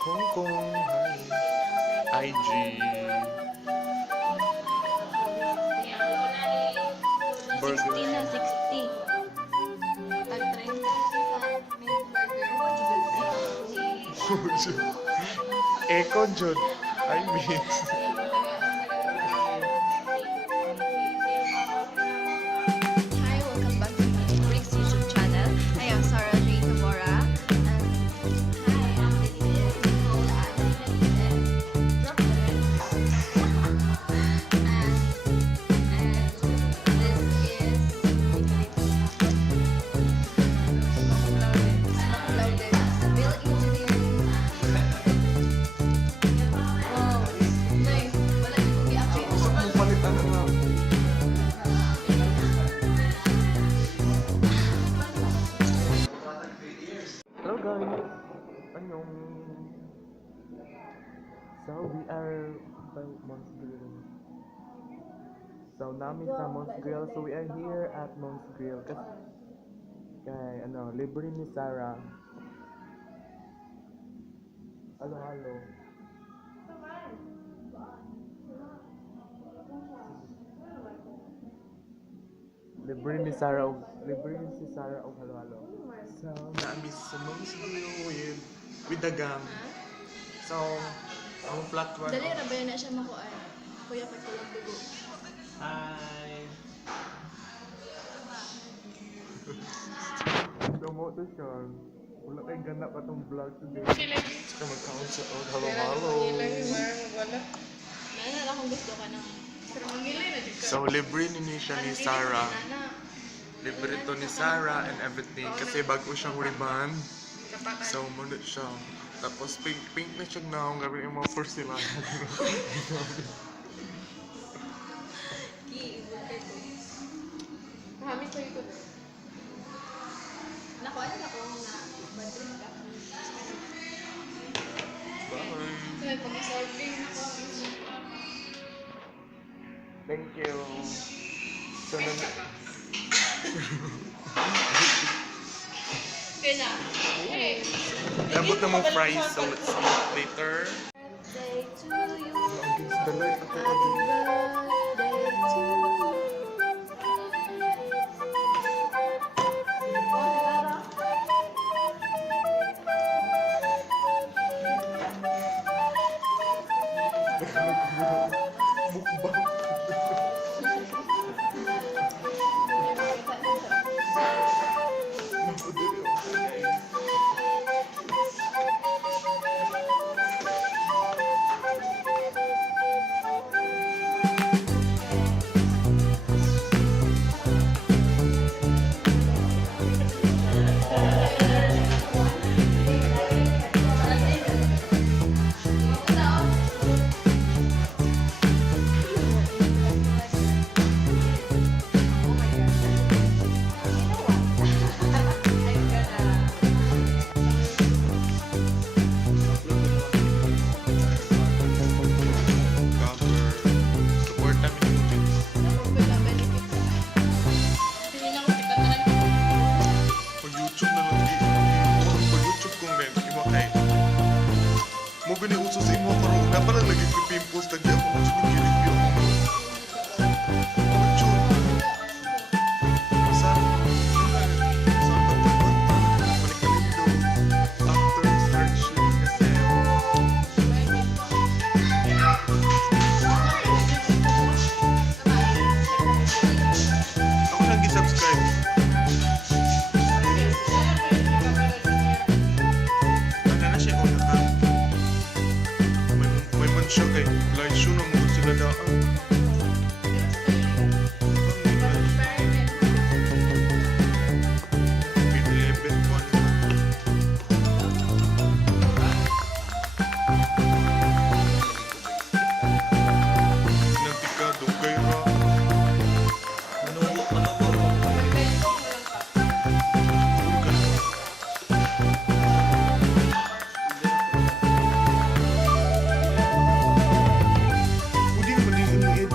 Hong Kong, hi. IG. Burger. 60 na, 60. Tag 30 sa main burger. Eko Jud. I mean. Hi, welcome back to my Bricks YouTube channel. I am Sarah J. Tamora. And hi, I'm Nicole. Drop the red. And this is loaded. Bill engineering. Wow. Nay, wala yung i-update. Palitan na nga. Hello guys. Annyeong. So we are by Mons Grill. So nami sa Mons Grill. So we are here at Mons Grill. Kay libre ni Sarah. Halo halo. Libre ni Sarah si Sarah og halo halo. So nami sa Mons Grill with the gang. So ang flat one. Dali ra ba na siya makuan? Kuya pagkulang dugo. Hi. Damo to siya. Wala kayong ganap atong vlog today. Saka mag-count sa hello hello. Nana lang kung gusto ka ng So libre ni siya ni Sarah. Libre to ni Sarah and everything kasi bago siyang ribbon. So muna siya. Tapos pink na siya na ang gawin yung mga porcelain. Kami sa YouTube. Nakuha na ako na badrin ka. Bye. Kaya pag-solving ako. Thank you. So Kaya na. Hey. nabot na mong fries so let's eat later. Birthday to you. Against the light ako Happy birthday to you. Mukbang. Mo gani uso sa imo karon na pala lagi ko pimples tag ako mo sa review. Ako lang gi-subscribe. Ano na siya kung naka may mansya kay light show na mo sila daan. With 11 one. Nagtikado kay Ra. Uding mo din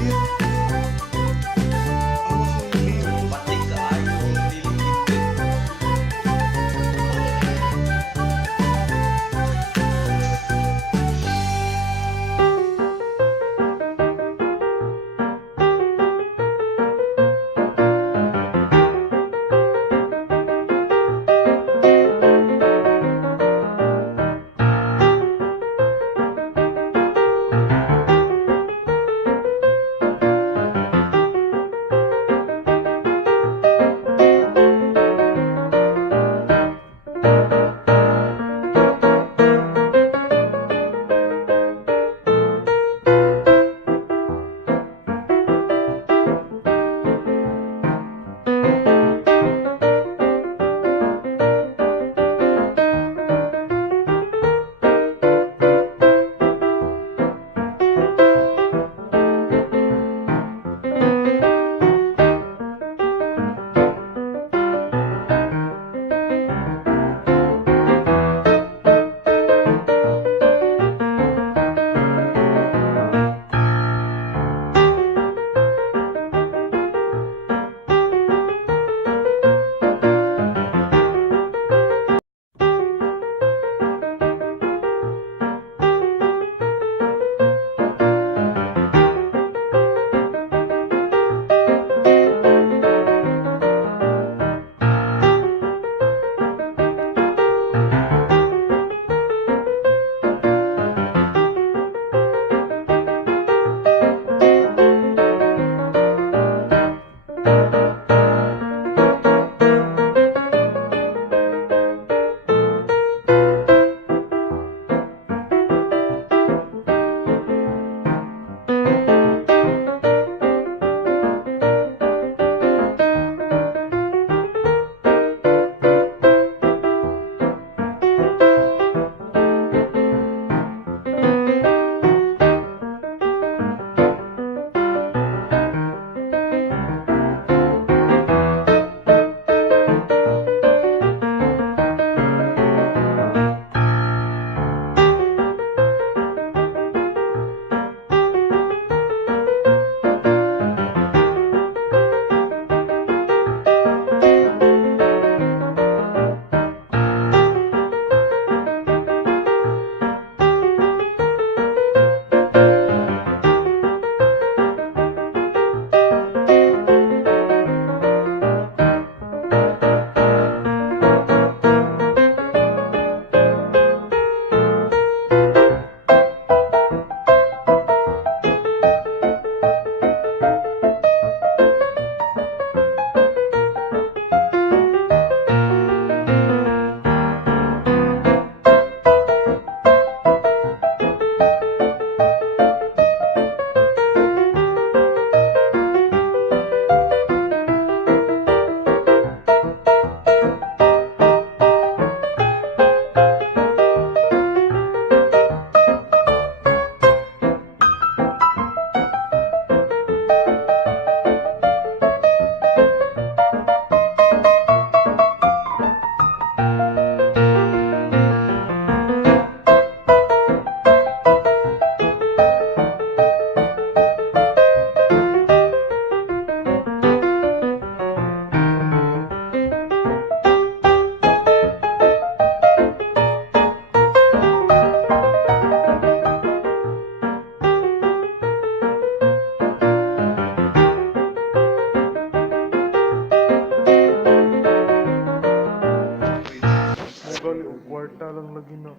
Gali, o kwarta lang lagi na.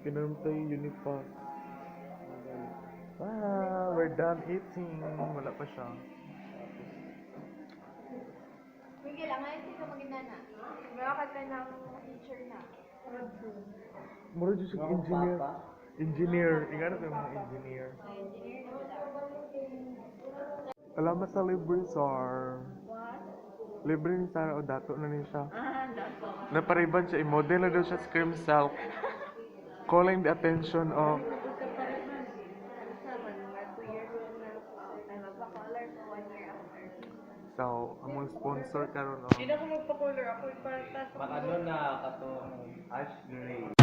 Kinamtay Unipass. Ah, we're done eating. Wala pa siya. Sige lang, ngayon hindi ka maginana. Bakit ka ng teacher na? Mura dyan siya engineer. Engineer. Ingano kayo mga engineer. Engineer na wala. Salamat sa libre, sir. What? Libre ni Sarah o dato na niya siya. Dato. Napariban siya, i-model na daw siya scream self. Calling the attention of so, among sponsor karon Hindi na ako magpa-color. Ako para Ano na, katong ash gray.